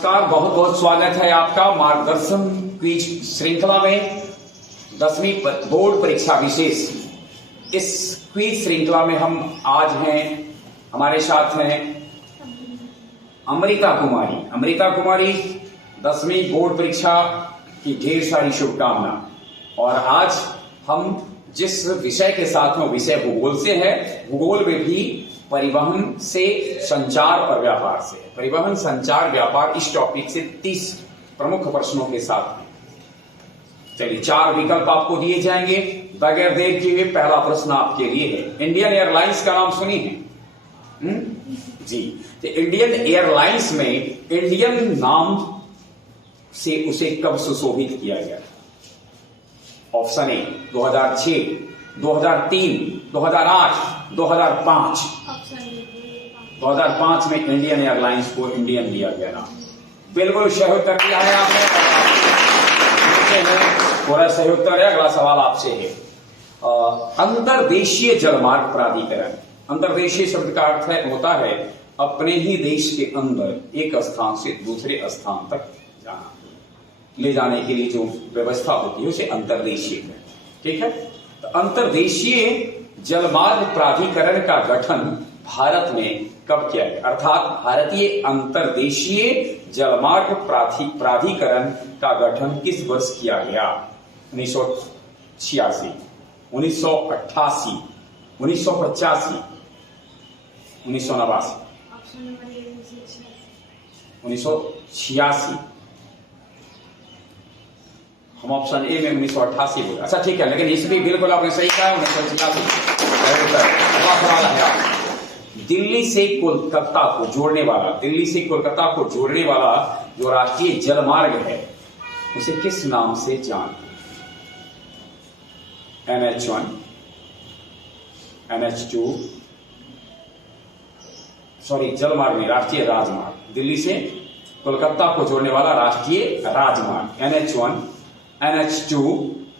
नमस्कार, बहुत बहुत स्वागत है आपका मार्गदर्शन क्विज श्रृंखला में 10वीं बोर्ड परीक्षा विशेष। इस क्विज श्रृंखला में हम आज हैं, हमारे साथ हैं अमृता कुमारी। अमृता कुमारी 10वीं बोर्ड परीक्षा की ढेर सारी शुभकामना। और आज हम जिस विषय के साथ में, विषय भूगोल से है। भूगोल में भी परिवहन से संचार और व्यापार से, परिवहन संचार व्यापार, इस टॉपिक से 30 प्रमुख प्रश्नों के साथ में। चलिए, 4 विकल्प आपको दिए जाएंगे बगैर देर किए। पहला प्रश्न आपके लिए है, इंडियन एयरलाइंस का नाम सुनी है? जी, तो इंडियन एयरलाइंस में इंडियन नाम से उसे कब सुशोभित किया गया? Option A 2006, 2003, 2008, 2005। 2005 में इंडियन एयरलाइंस को इंडियन दिया गया नाम। बिल्कुल सही उत्तर दिया है आपने, पूरा सही उत्तर है। अगला सवाल आपसे है, अंतर्देशीय जलमार्ग प्राधिकरण। अंतर्देशीय शब्द का अर्थ होता है अपने ही देश के अंदर एक स्थान से दूसरे स्थान तक जाना, ले जाने के लिए जो व्यवस्था होती है उसे अंतर्देशीय है। ठीक है, तो अंतर्देशीय जलमार्ग प्राधिकरण का गठन भारत में कब किया गया? अर्थात भारतीय अंतर्देशीय जलमार्ग प्राधिकरण का गठन किस वर्ष किया गया? 1986, 1988, 1985, 1989। 1986। हम ऑप्शन ए में 1988 बोला। अच्छा ठीक है, लेकिन इसमें बिल्कुल आपने सही कहा, 1986। दिल्ली से कोलकाता को जोड़ने वाला, दिल्ली से कोलकाता को जोड़ने वाला जो राष्ट्रीय जलमार्ग है उसे किस नाम से जानते हैं? NH1, NH2, सॉरी जलमार्ग नहीं, राष्ट्रीय राजमार्ग। दिल्ली से कोलकाता को जोड़ने वाला राष्ट्रीय राजमार्ग NH1, NH2,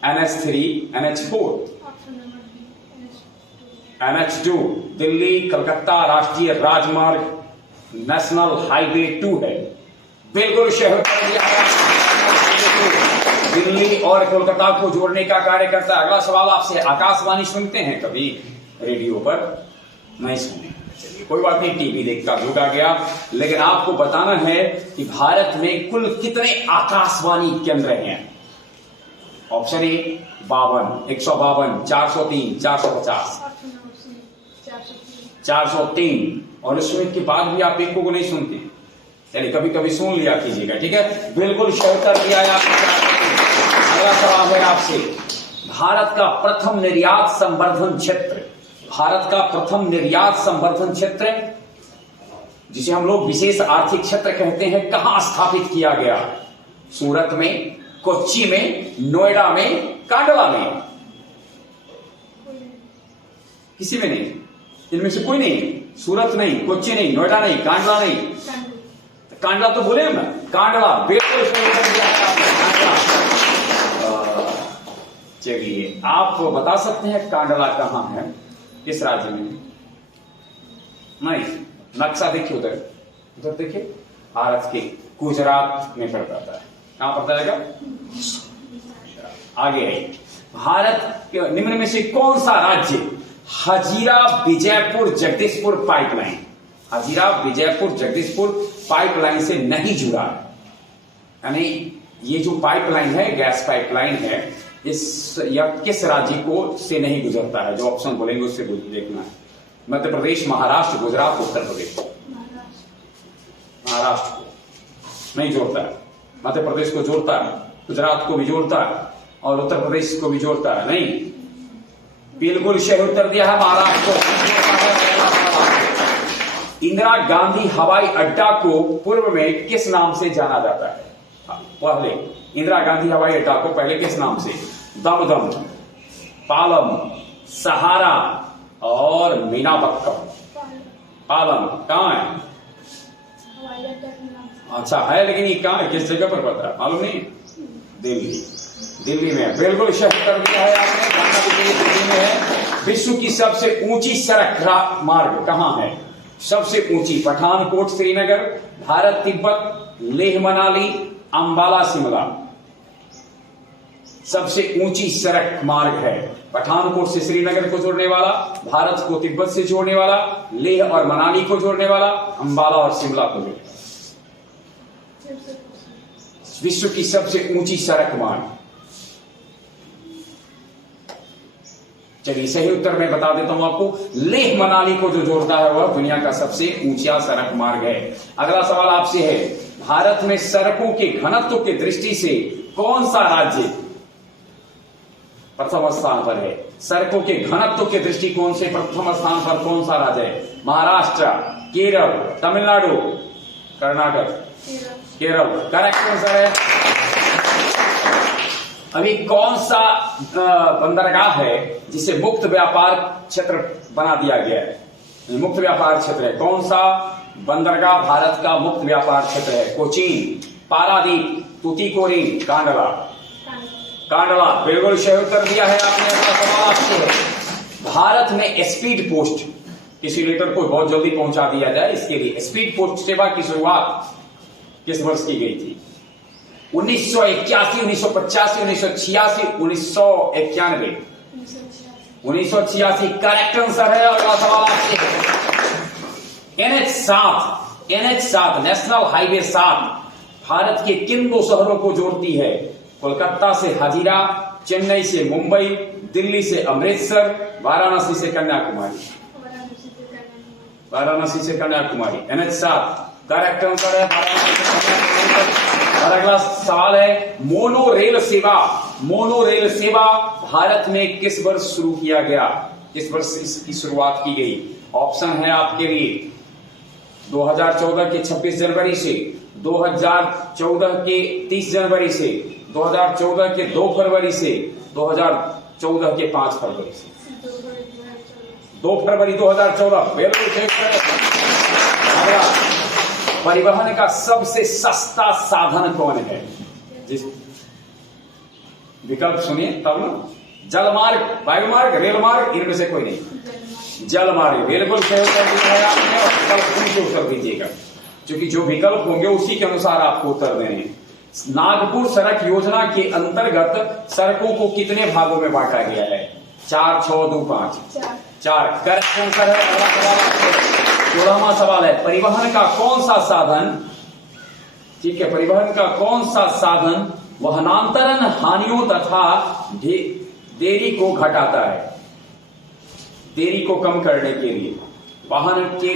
NH3, NH4। NH2 Delhi Calcutta राष्ट्रीय राजमार्ग नेशनल हाईवे 2 है। बिल्कुल सही उत्तर दिया है, दिल्ली और कोलकाता को जोड़ने का कार्य करता है। अगला सवाल आपसे, आकाशवाणी सुनते हैं कभी? रेडियो पर नहीं सुने, चलिए कोई बात नहीं, टीवी देखता युग आ गया। लेकिन आपको बताना है कि भारत में कुल कितने आकाशवाणी केंद्र हैं? Option A 52, 152, 403, 450। 403। और उसमें के बाद भी आप एक को नहीं सुनते, चलिए कभी कभी सुन लिया कीजिएगा। ठीक है, बिल्कुल सही उत्तर दिया है आपने। अगला सवाल है आपसे, भारत का प्रथम निर्यात संवर्धन क्षेत्र, भारत का प्रथम निर्यात संवर्धन क्षेत्र जिसे हम लोग विशेष आर्थिक क्षेत्र कहते हैं, कहां स्थापित किया गया? सूरत में, कोच्चि में, नोएडा में, कांडला में? किसी में नहीं, इनमें से कोई नहीं। सूरत नहीं, कोच्चि नहीं, नोएडा नहीं, कांडला नहीं। कांडला तो बोले हम, कांडला। बिल्कुल चलिए, आप बता सकते हैं कांडला कहां है, किस राज्य में? नहीं, नक्शा देखिए, उधर उधर देखिए, भारत के गुजरात में पड़ जाता है। कहां पड़ता है? आगे है, भारत के निम्न में से कौन सा राज्य हजीरा विजयपुर जगदीशपुर पाइपलाइन, हजीरा विजयपुर जगदीशपुर पाइपलाइन से नहीं जुड़ा है? यानी ये जो पाइपलाइन है, गैस पाइपलाइन है, इस या किस राज्य को से नहीं गुजरता है? जो ऑप्शन बोलेंगे उससे देखना है। मध्य प्रदेश, महाराष्ट्र, गुजरात, उत्तर प्रदेश। महाराष्ट्र को नहीं जोड़ता है, मध्य प्रदेश को जोड़ता है, गुजरात को भी जोड़ता है और उत्तर प्रदेश को भी जोड़ता है। नहीं, बिल्कुल सही उत्तर दिया है, महाराष्ट्र को। इंदिरा गांधी हवाई अड्डा को पूर्व में किस नाम से जाना जाता है? पहले इंदिरा गांधी हवाई अड्डा को पहले किस नाम से? दमदम, पालम, सहारा और मीनाबक्कम। पालम कहां है? अच्छा है, लेकिन ये कहां है, किस जगह पर पड़ता है मालूम नहीं? दिल्ली, दिल्ली में। बिल्कुल सही कर दिया है आपने, दिल्ली में है। विश्व की सबसे ऊंची सड़क मार्ग कहां है? सबसे ऊंची पठानकोट श्रीनगर, भारत तिब्बत, लेह मनाली, अंबाला शिमला। सबसे ऊंची सड़क मार्ग है, पठानकोट से श्रीनगर को जोड़ने वाला, भारत को तिब्बत से जोड़ने वाला, लेह और मनाली को जोड़ने वाला, अंबाला और शिमला को जोड़ने वाला। विश्व की सबसे ऊंची सड़क मार्ग। चलिए सही उत्तर मैं बता देता हूं आपको, लेह मनाली को जो जोड़ता है वह दुनिया का सबसे ऊंचा सड़क मार्ग है। अगला सवाल आपसे है, भारत में सड़कों के घनत्व की दृष्टि से कौन सा राज्य प्रथम स्थान पर है? सड़कों के घनत्व के दृष्टिकोण से प्रथम स्थान पर कौन सा राज्य है? महाराष्ट्र, केरल, तमिलनाडु, कर्नाटक? केरल करेक्ट आंसर है। अभी कौन सा बंदरगाह है जिसे मुक्त व्यापार क्षेत्र बना दिया गया है? मुक्त व्यापार क्षेत्र है, कौन सा बंदरगाह भारत का मुक्त व्यापार क्षेत्र है? कोचीन, पारादीप, तूतीकोरिन, कांडला? कांडला बिल्कुल सही उत्तर दिया है आपने। अगला सवाल आपसे है, भारत में स्पीड पोस्ट, किसी लेटर को बहुत जल्दी पहुंचा दिया जाए इसके लिए स्पीड पोस्ट सेवा की शुरुआत किस वर्ष की गई थी? 1981, 1985, 1986, 1991? 1986 करेक्ट आंसर है। अगला सवाल आपसे है, NH7 नेशनल हाईवे 7 भारत के किन दो शहरों को जोड़ती है? कोलकाता से हाजीरा, चेन्नई से मुंबई, दिल्ली से अमृतसर, वाराणसी से कन्याकुमारी? वाराणसी से कन्याकुमारी। NH7 करेक्ट आंसर है, वाराणसी से कन्याकुमारी। और अगला सवाल है, मोनो रेल सेवा भारत में किस वर्ष शुरू किया गया? किस वर्ष इसकी शुरुआत की गई? ऑप्शन है आपके लिए 2014 के 26 जनवरी से, 2014 के 30 जनवरी से, 2014 के 2 फरवरी से, 2014 के 5 फरवरी से? 2 फरवरी 2014 बिल्कुल ठीक है। अगला, परिवहन का सबसे सस्ता साधन कौन है? जिस विकल्प सुनिए तब ना। जलमार्ग, वायुमार्ग, रेलमार्ग, इनमें से कोई नहीं। जलमार्ग बिल्कुल सही उत्तर दिया है आपने, और विकल्प सुन के उत्तर दीजिएगा, क्योंकि जो विकल्प होंगे उसी के अनुसार आपको उत्तर देने हैं। नागपुर सड़क योजना के अंतर्गत सड़कों को कितने भागों में बांटा गया है? 4, 6, 2, 5? 4 करेक्ट आंसर है। अगला सवाल 16वां सवाल है, परिवहन का कौन सा साधन, ठीक है, परिवहन का कौन सा साधन वाहनांतरण हानियों तथा देरी को घटाता है? देरी को कम करने के लिए, वाहन के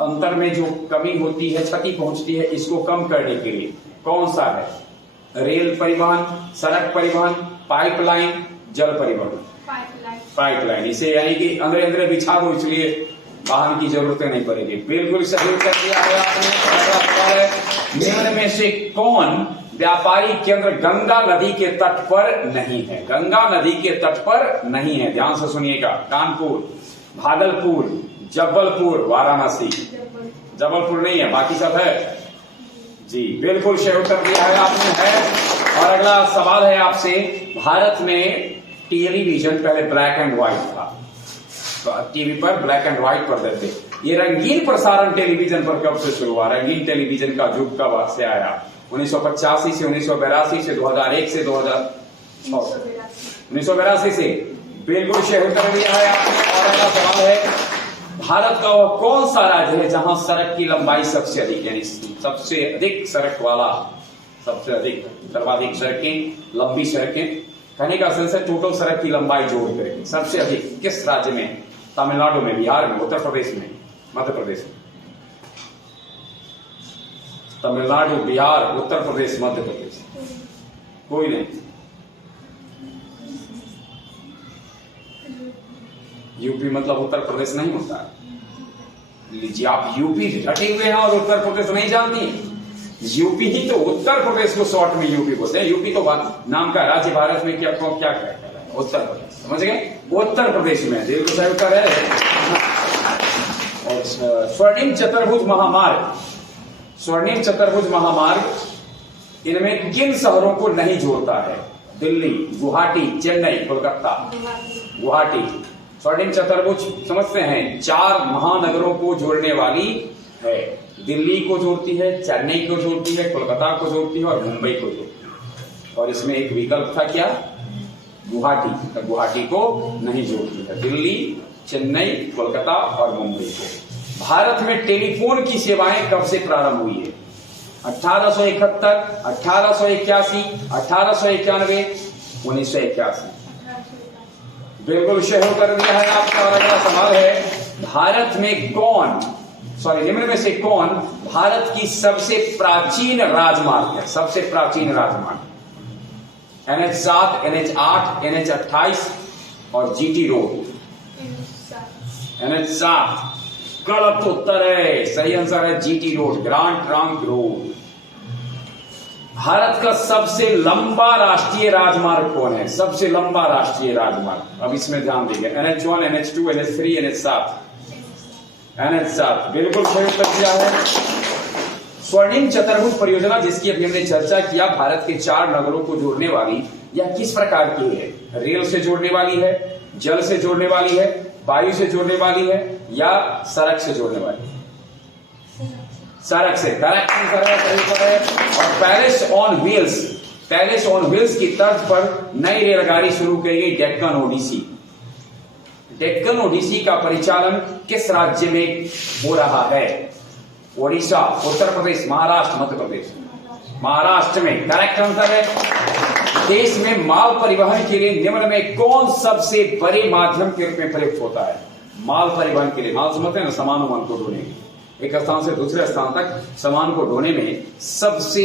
अंतर में जो कमी होती है, क्षति पहुंचती है, इसको कम करने के लिए कौन सा है? रेल परिवहन, सड़क परिवहन, पाइपलाइन, जल परिवहन? पाइपलाइन। इसे यानी कि अंदर बिछा दो, इसलिए वाहन की जरूरत नहीं पड़ेगी। बिल्कुल सही उत्तर दिया है आपने। अगला सवाल है, निम्न में से कौन व्यापारी केंद्र गंगा नदी के तट पर नहीं है? गंगा नदी के तट पर नहीं है, ध्यान से सुनिएगा। कानपुर, भागलपुर, जबलपुर, वाराणसी? जबलपुर नहीं है, बाकी सब है जी। बिल्कुल सही उत्तर दिया है आपने है। और अगला सवाल है आपसे, भारत में टेलीविजन पहले ब्लैक एंड व्हाइट था, टीवी पर ब्लैक एंड व्हाइट पर्दे थे। ये रंगीन प्रसारण टेलीविजन पर कब से शुरू हुआ? रंगीन टेलीविजन का युग कब से आया? 1985 से, 1982 से, 2001 से, 1982 से? बिल्कुल सही उत्तर दिया है आपने। और अगला सवाल है, भारत का वो कौन सा राज्य है जहां सड़क की लंबाई सबसे अधिक, यानी सबसे अधिक सड़क वाला, सबसे अधिक सर्वाधिक सड़कें, लंबी सड़कें, कहने का सेंस है टोटल सड़क की लंबाई जोड़ करके सबसे अधिक किस राज्य में? तमिलनाडु में, बिहार में, उत्तर प्रदेश में, मध्य प्रदेश में? तमिलनाडु, बिहार, उत्तर प्रदेश, मध्य प्रदेश? कोई नहीं। यूपी मतलब उत्तर प्रदेश नहीं होता। लीजिए, आप यूपी रटे हुए हैं और उत्तर प्रदेश नहीं जानती। यूपी ही तो, उत्तर प्रदेश को शॉर्ट में यूपी बोलते हैं। यूपी तो नाम का राज्य भारत में क्या क्या कहता है? उत्तर प्रदेश, समझ गए? उत्तर प्रदेश में बिल्कुल सही उत्तर है। और स्वर्णिम चतुर्भुज महामार्ग, स्वर्णिम चतुर्भुज महामार्ग इनमें किन शहरों को नहीं जोड़ता है? दिल्ली, गुवाहाटी, चेन्नई, कोलकाता? गुवाहाटी। स्वर्णिम चतुर्भुज समझते हैं, 4 महानगरों को जोड़ने वाली है। दिल्ली को जोड़ती है, चेन्नई को जोड़ती है, कोलकाता को जोड़ती है और मुंबई को जोड़ती है। और इसमें एक विकल्प था क्या, गुवाहाटी, तो गुवाहाटी को नहीं जोड़ती है। दिल्ली, चेन्नई, कोलकाता और मुंबई को। भारत में टेलीफोन की सेवाएं कब से प्रारंभ हुई है? 1871, 1881, 1891, 1981। बिल्कुल सही उत्तर दिया है आपका। और अगला सवाल है, भारत में कौन, निम्न में से कौन भारत की सबसे प्राचीन राजमार्ग है? सबसे प्राचीन राजमार्ग, NH7, NH8, NH28 और GT रोड। NH7 गलत उत्तर है, सही आंसर है GT road, grand trunk road. Bharat का सबसे लंबा राष्ट्रीय राजमार्ग कौन है? सबसे लंबा राष्ट्रीय राजमार्ग, अब इसमें ध्यान देंगे। NH1, NH2, NH3, NH7। NH7 बिल्कुल सही उत्तर दिया है। स्वर्णिम चतुर्भुज परियोजना जिसकी अभी हमने चर्चा किया, भारत के 4 नगरों को जोड़ने वाली, यह किस प्रकार की है? रेल से जोड़ने वाली है, जल से जोड़ने वाली है, वायु से जोड़ने वाली है या सड़क से जोड़ने वाली है? सड़क से, करेक्ट आंसर है, सही उत्तर है। और Paris on wheels, Paris on wheels की तर्ज पर नई रेलगाड़ी शुरू की गई, डेक्कन ओडिसी। डेक्कन ओडिसी का परिचालन किस राज्य में हो रहा है? ओडिशा, उत्तर प्रदेश, महाराष्ट्र, मध्य प्रदेश? महाराष्ट्र में, करेक्ट आंसर है। देश में माल परिवहन के लिए निम्न में कौन सबसे बड़े माध्यम के रूप में प्रयुक्त होता है? माल परिवहन के लिए, माल समझते हैं ना, सामान वामान को ढोने, एक स्थान से दूसरे स्थान तक सामान को ढोने में सबसे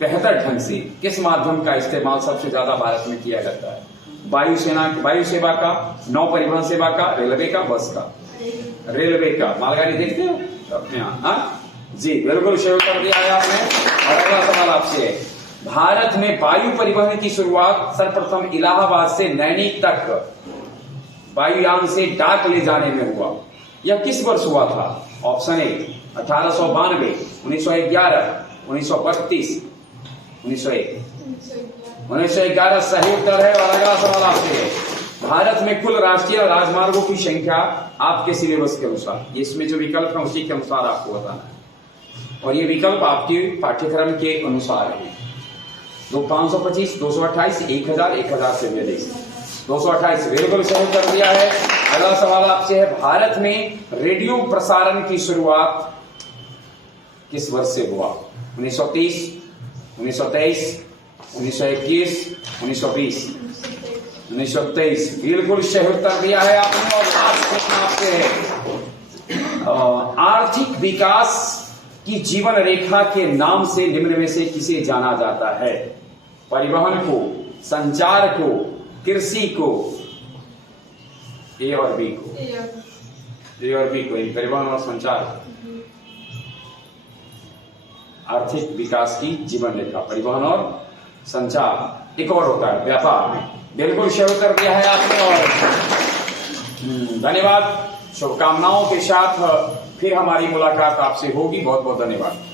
बेहतर ढंग से किस माध्यम का इस्तेमाल सबसे ज्यादा भारत में किया जाता है? वायु सेवा का, नौ परिवहन सेवा का, रेलवे का, बस का? रेलवे का। मालगाड़ी देखते हो अपने यहाँ? हाँ जी, बिल्कुल सही उत्तर दिया है आपने। और अगला सवाल आपसे है, भारत में वायु परिवहन की शुरुआत सर्वप्रथम इलाहाबाद से नैनी तक वायुयान से डाक ले जाने में हुआ, यह किस वर्ष हुआ था? Option A 1892, 1911, 1932, 1901। 1911 सही उत्तर है। और अगला सवाल आपसे है, भारत में कुल राष्ट्रीय राजमार्गों की संख्या आपके सिलेबस के अनुसार, इसमें जो विकल्प है उसी के अनुसार आपको बताना है, और ये विकल्प आपके पाठ्यक्रम के अनुसार है। 525, 228, 1000, 1000 से भी अधिक। 228 बिल्कुल सही उत्तर दिया है। अगला सवाल आपसे है, भारत में रेडियो प्रसारण की शुरुआत किस वर्ष से हुआ? 1930, 1923, 1921, 1920? 1923 बिल्कुल सही उत्तर दिया है आपने। और लास्ट प्रश्न आपसे है, आर्थिक विकास की जीवन रेखा के नाम से निम्न में से किसे जाना जाता है? परिवहन को, संचार को, कृषि को, ए और बी को? ए और बी को, परिवहन और संचार। आर्थिक विकास की जीवन रेखा, परिवहन और संचार। एक और होता है व्यापार में। बिल्कुल सही उत्तर दिया है आपने। और धन्यवाद, शुभकामनाओं के साथ फिर हमारी मुलाकात आपसे होगी। बहुत बहुत धन्यवाद।